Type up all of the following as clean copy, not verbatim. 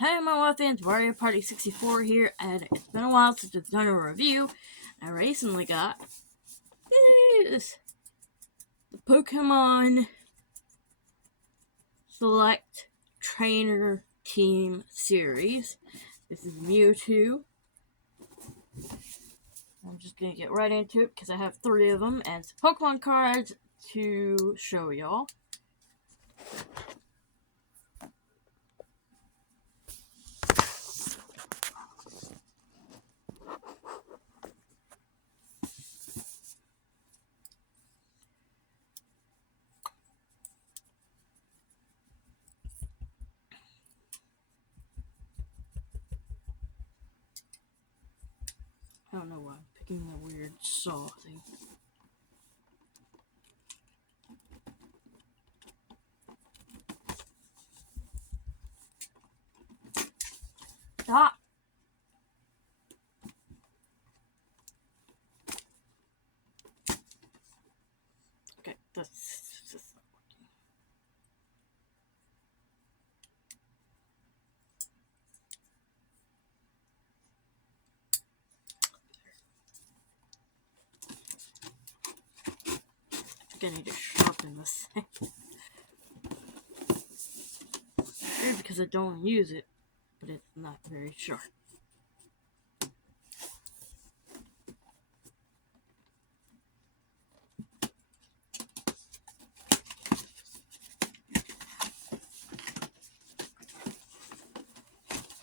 Hey my fans, Wario Party 64 here, and it's been a while since I've done a review. I recently got this, the Pokemon Select Trainer Team Series. This is Mewtwo. I'm just gonna get right into it because I have 3 of them and some Pokemon cards to show y'all. I don't know why I'm picking the weird saw thing. Stop! Okay, that's just not working. I think I need to sharpen this thing. Maybe because I don't use it, but it's not very sharp.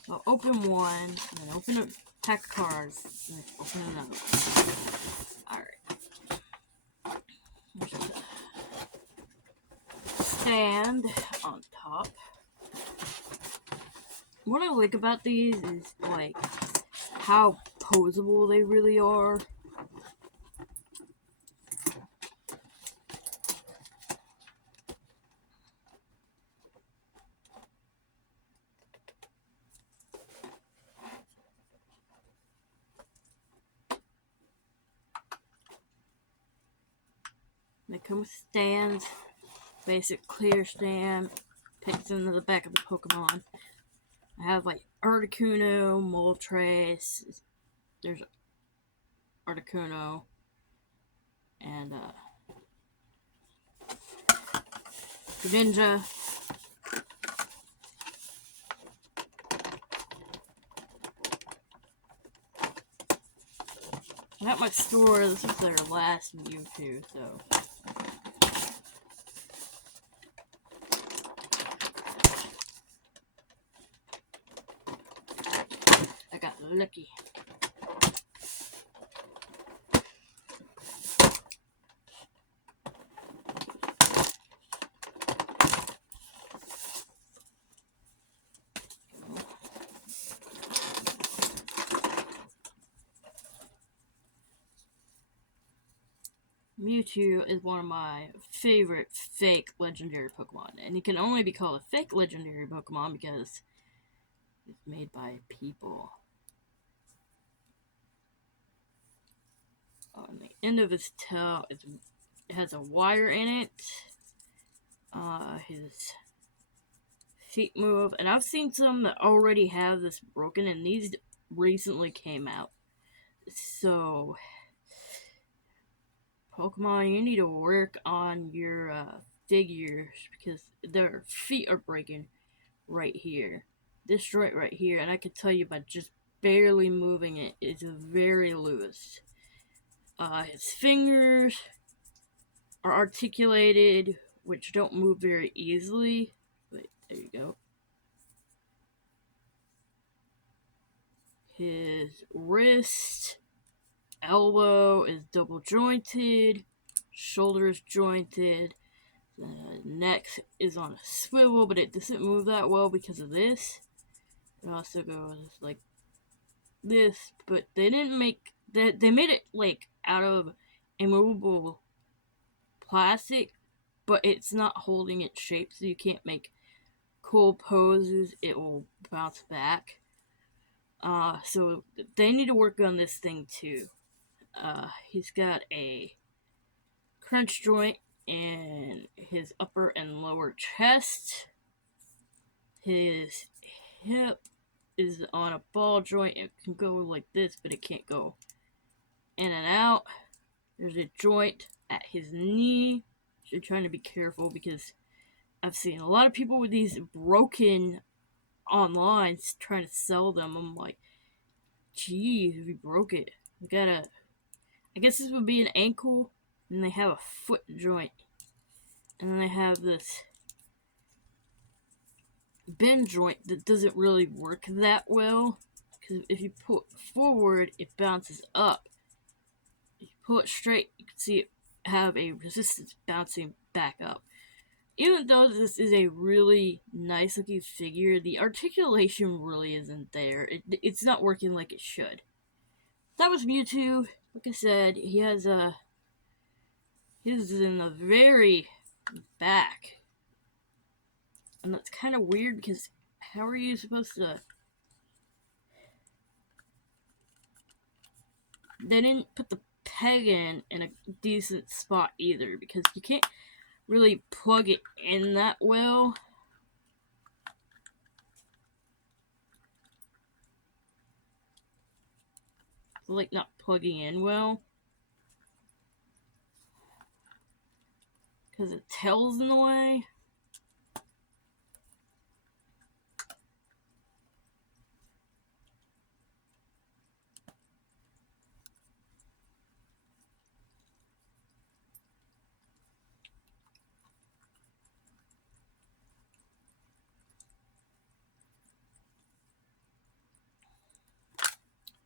So open one, and then open a pack of cards, and then open another one. Alright. There's a stand on top. What I like about these is, like, how posable they really are. They come with stands, basic clear stand, picks into the back of the Pokemon. I have like Articuno, Moltres, there's Articuno, and Greninja. At my store, this is their last Mewtwo, so. I got lucky. Mewtwo is one of my favorite fake legendary Pokemon, and it can only be called a fake legendary Pokemon because it's made by people. On the end of his tail, it has a wire in it. His feet move, and I've seen some that already have this broken, and these recently came out. So, Pokemon, you need to work on your figures because their feet are breaking right here. This joint right here, and I can tell you by just barely moving it, is very loose. His fingers are articulated, which don't move very easily. Wait, there you go. His wrist, elbow is double jointed, shoulders jointed, the neck is on a swivel, but it doesn't move that well because of this. It also goes like this, but they didn't make that. They made it like out of immovable plastic, but it's not holding its shape, so you can't make cool poses. It will bounce back. So they need to work on this thing too. He's got a crunch joint in his upper and lower chest. His hip is on a ball joint. It can go like this, but it can't go in and out. There's a joint at his knee. So you're trying to be careful because I've seen a lot of people with these broken online trying to sell them. I'm like, geez, if you broke it, you gotta. I guess this would be an ankle, and they have a foot joint, and then they have this bend joint that doesn't really work that well because if you pull it forward, it bounces up. If you pull it straight, you can see it have a resistance bouncing back up. Even though this is a really nice looking figure, the articulation really isn't there. It's not working like it should. That was Mewtwo. Like I said, he has his is in the very back. And that's kind of weird because how are you supposed to... They didn't put the peg in a decent spot either because you can't really plug it in that well. It's like not plugging in well. Because the tail's in the way.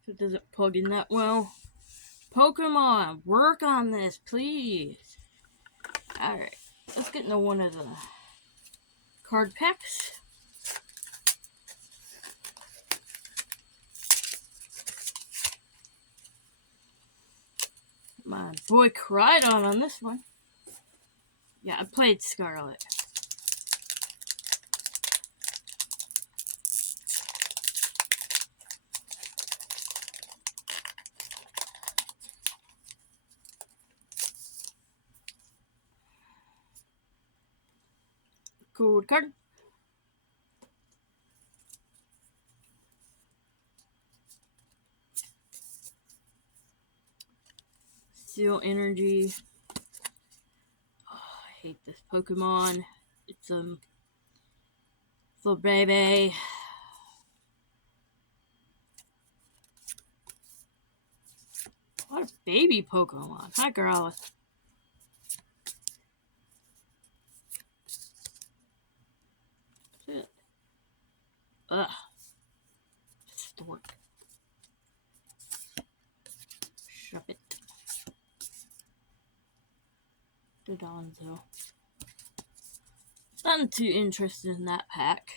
It doesn't plug in that well. Pokemon, work on this, please. Alright, let's get into one of the card packs. My boy Crydon on this one. Yeah, I played Scarlet. Code card. Steel Energy. Oh, I hate this Pokemon. It's little baby. What a baby Pokemon. Hi, Growlithe. Shit. Ugh. Stork. Shove it. Donzo. Nothing too interested in that pack.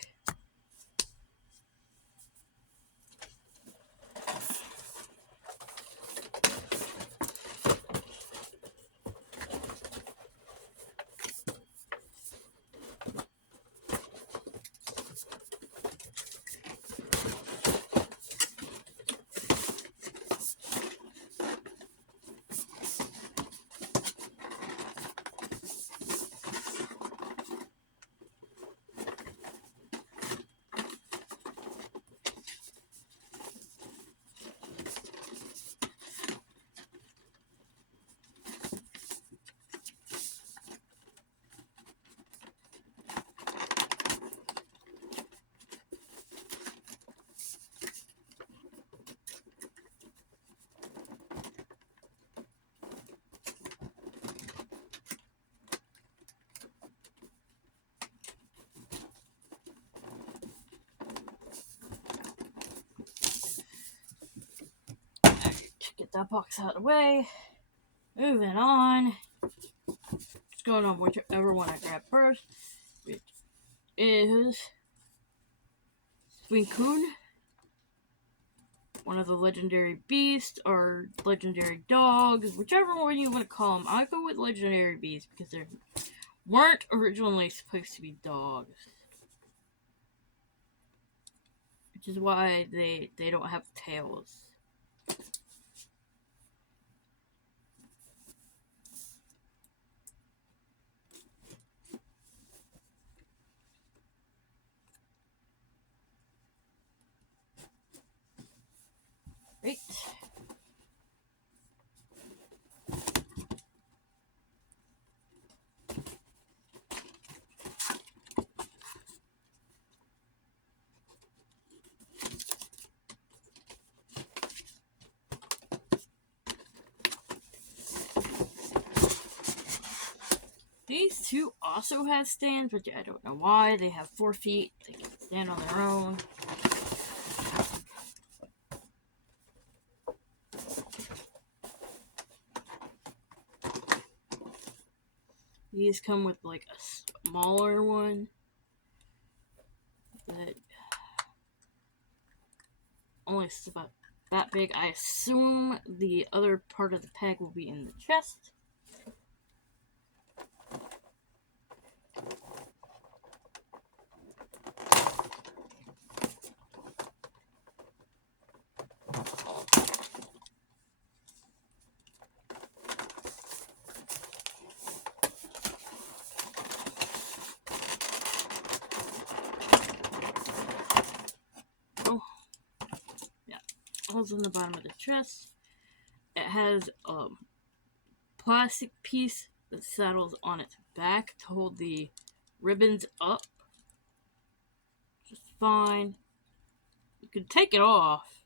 Get that box out of the way. Moving on. Just going on whichever one I grab first, which is Suicune, one of the legendary beasts or legendary dogs, whichever one you want to call them. I go with legendary beasts because they weren't originally supposed to be dogs, which is why they don't have tails. 2 also has stands, which I don't know why. They have 4 feet. They can stand on their own. These come with like a smaller one that only is about that big. I assume the other part of the peg will be in the chest. Holes in the bottom of the chest. It has a plastic piece that saddles on its back to hold the ribbons up just fine. You can take it off,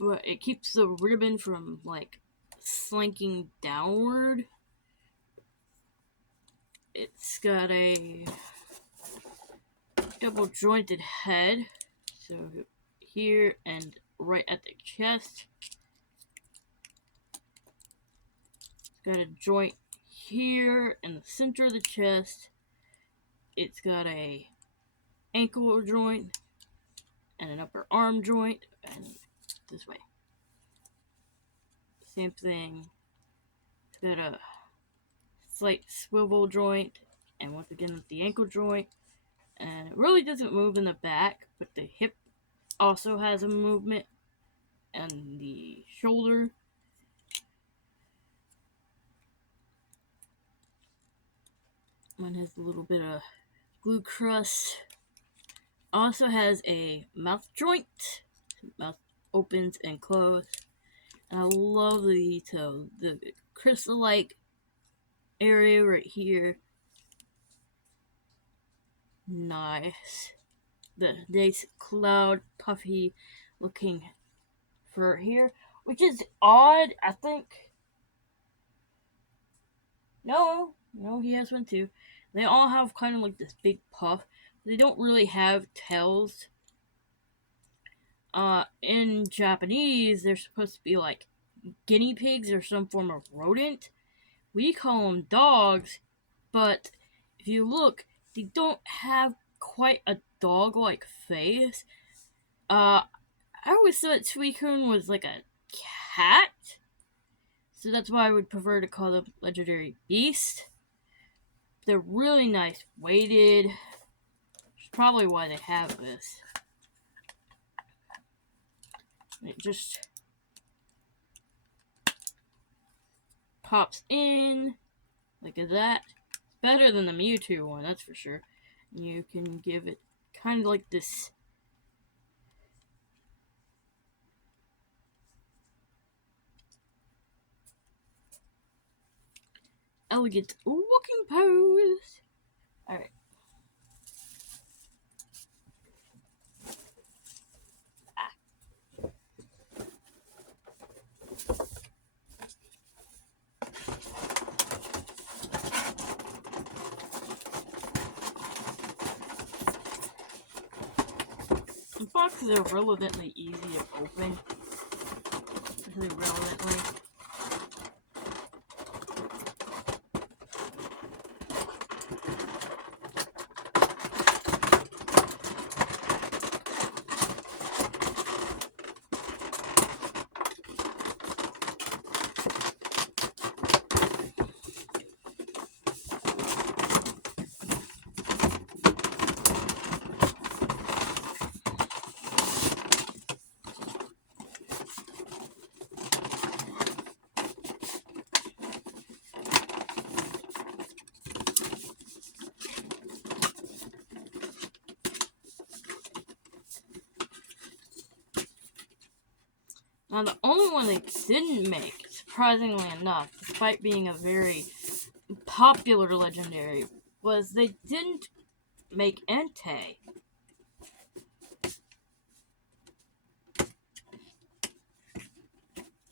but it keeps the ribbon from like slinking downward. It's got a double jointed head, so here and right at the chest. It's got a joint here in the center of the chest. It's got a ankle joint and an upper arm joint, and this way. Same thing. It's got a slight swivel joint, and once again with the ankle joint. And it really doesn't move in the back, but the hip also has a movement, and the shoulder. One has a little bit of glue crust. Also has a mouth joint. Mouth opens and closes. And I love the detail. The crystal-like area right here. Nice. The nice cloud, puffy looking fur here, which is odd. I think. No, he has one too. They all have kind of like this big puff. They don't really have tails. In Japanese, they're supposed to be like guinea pigs or some form of rodent. We call them dogs, but if you look, they don't have quite a dog-like face. I always thought Suicune was like a cat, so that's why I would prefer to call them Legendary Beast. They're really nice weighted, which is probably why they have this. It just pops in like that. It's better than the Mewtwo one, that's for sure. You can give it kind of like this elegant walking pose. Alright. The boxes are relevantly easy to open. Really relevantly. Now, the only one they didn't make, surprisingly enough, despite being a very popular legendary, was they didn't make Entei.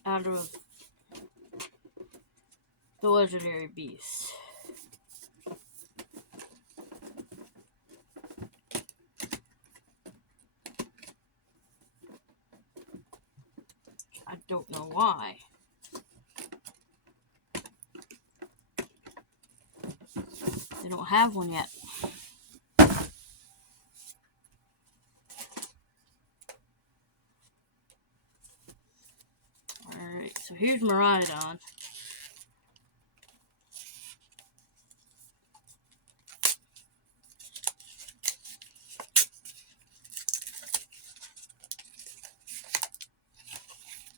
Out of the legendary beast. Don't know why. They don't have one yet. Alright, so here's Miraidon.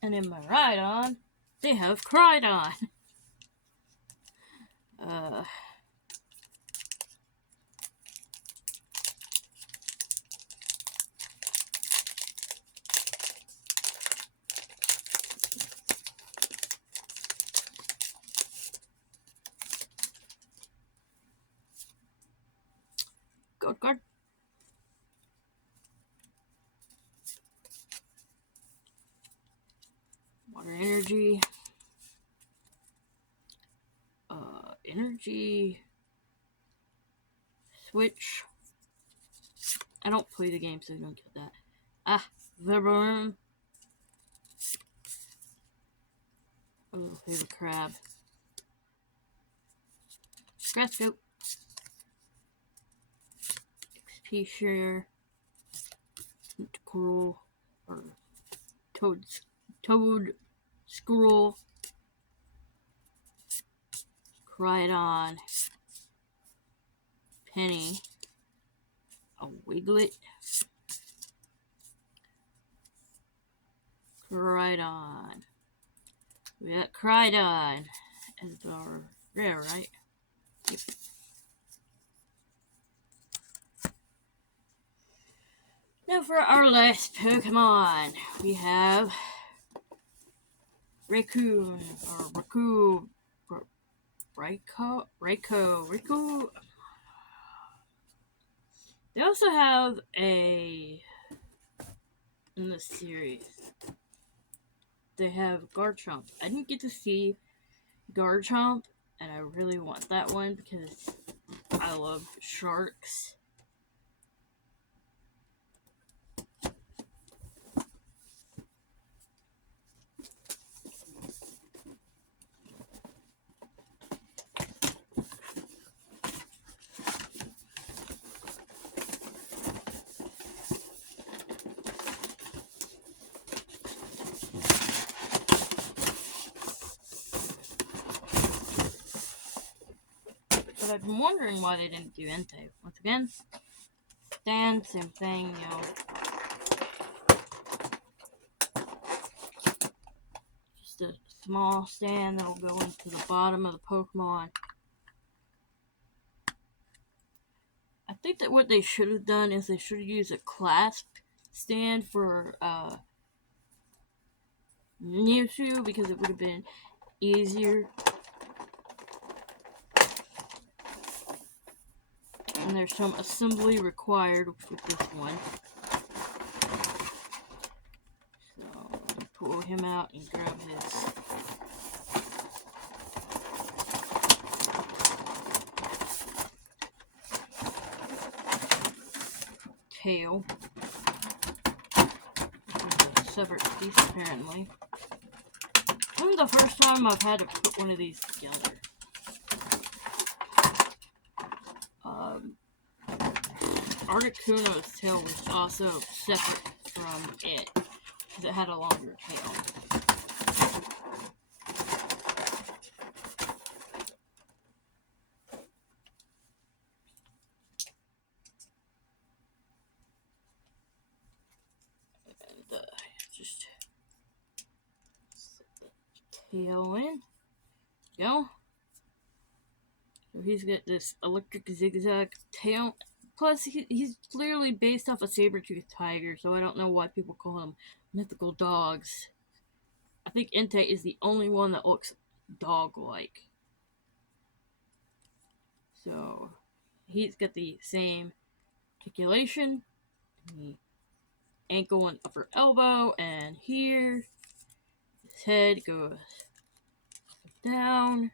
And in Miraidon, they have Crydon. Good. Water energy. Energy. Switch. I don't play the game, so I don't get that. Viburnum. Oh, here's a crab. Grasscope. XP share. Squirrel. Or Toad Squirrel. Crydon. Penny. A Wiglet. Crydon. We got Crydon as our rare, right? Yep. Now for our last Pokemon, we have Raccoon, or Raikou. They also have in the series, they have Garchomp. I didn't get to see Garchomp, and I really want that one because I love sharks. But I've been wondering why they didn't do Entei. Once again, stand, same thing, just a small stand that'll go into the bottom of the Pokemon. I think that what they should have done is they should have used a clasp stand for Mewtwo, because it would have been easier. And there's some assembly required with this one. So, pull him out and grab his tail. Which is a separate piece, apparently. This is the first time I've had to put one of these together. Articuno's tail was also separate from it, because it had a longer tail. And just set the tail in. Go. So he's got this electric zigzag tail. Plus, he's clearly based off a saber-toothed tiger, so I don't know why people call him mythical dogs. I think Entei is the only one that looks dog-like. So, he's got the same articulation, the ankle and upper elbow, and here, his head goes down,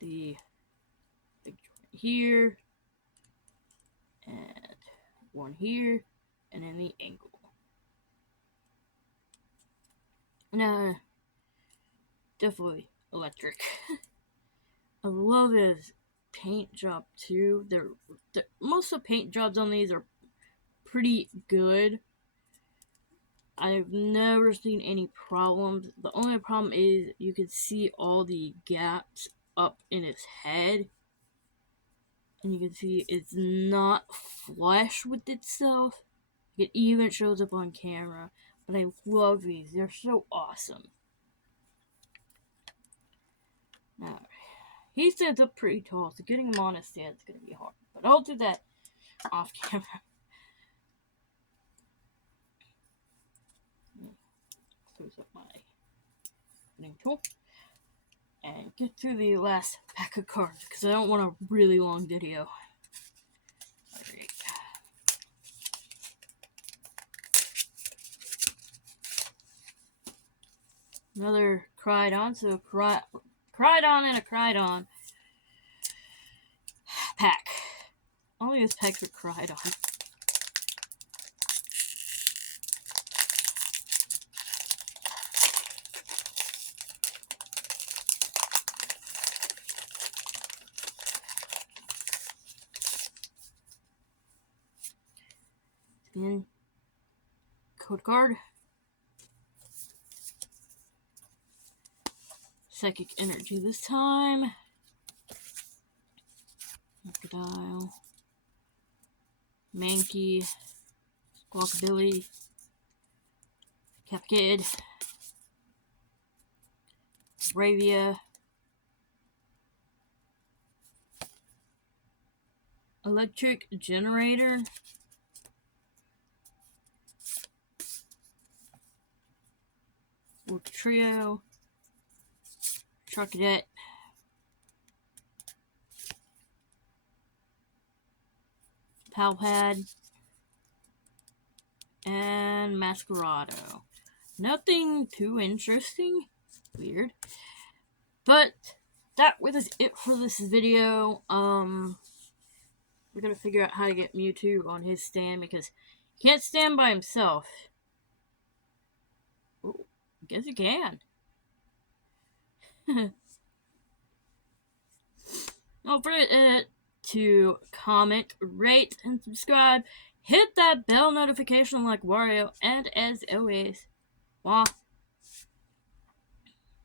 the big joint here, and one here, and then the ankle. Nah, definitely electric. I love his paint job too. Most of the paint jobs on these are pretty good. I've never seen any problems. The only problem is you can see all the gaps up in his head. And you can see it's not flush with itself. It even shows up on camera. But I love these. They're so awesome. Now, he stands up pretty tall, so getting him on a stand is going to be hard. But I'll do that off camera. Close up my cutting tool. And get through the last pack of cards, because I don't want a really long video. Alright. Another Crydon, so Crydon and a Crydon pack. All these packs are Crydon. Then code card. Psychic energy this time. Crocodile. Mankey. Squawkabilly. Capkid. Bravia. Electric generator. Trio. Truckadette. Palpad. And Masquerado. Nothing too interesting. Weird. But that was it for this video. We're gonna figure out how to get Mewtwo on his stand because he can't stand by himself. Oh, I guess he can. Don't forget to comment, rate, and subscribe. Hit that bell notification like Wario, and as always, mwah.